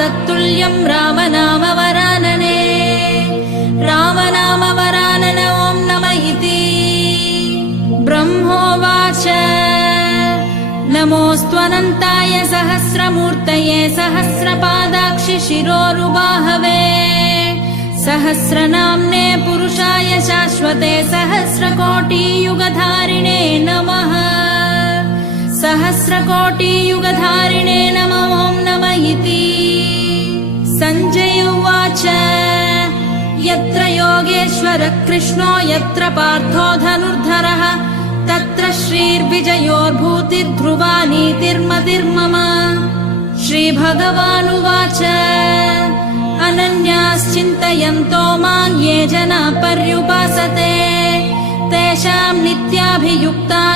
तत्तुल्यं रामनामवरानने रामनामवरानन ॐ नमः इति ब्रह्मोवाच नमोऽस्त्वनन्ताय सहस्रमूर्तये सहस्रपादाक्षि शिरोरुबाहवे सहस्रनाम्ने पुरुषाय शाश्वते सहस्रकोटियुगधारिणे नमः सहस्रकोटियुगधारिणे नमः ॐ नमः इति सञ्जय उवाच यत्र योगेश्वरः कृष्णो यत्र पार्थो धनुर्धरः तत्र श्रीर्विजयोर्भूतिर्ध्रुवा नीतिर्मतिर्मम श्रीभगवानुवाच अनन्याश्चिन्तयन्तो मां ये जना पर्युपासते तेषां नित्याभियुक्तानां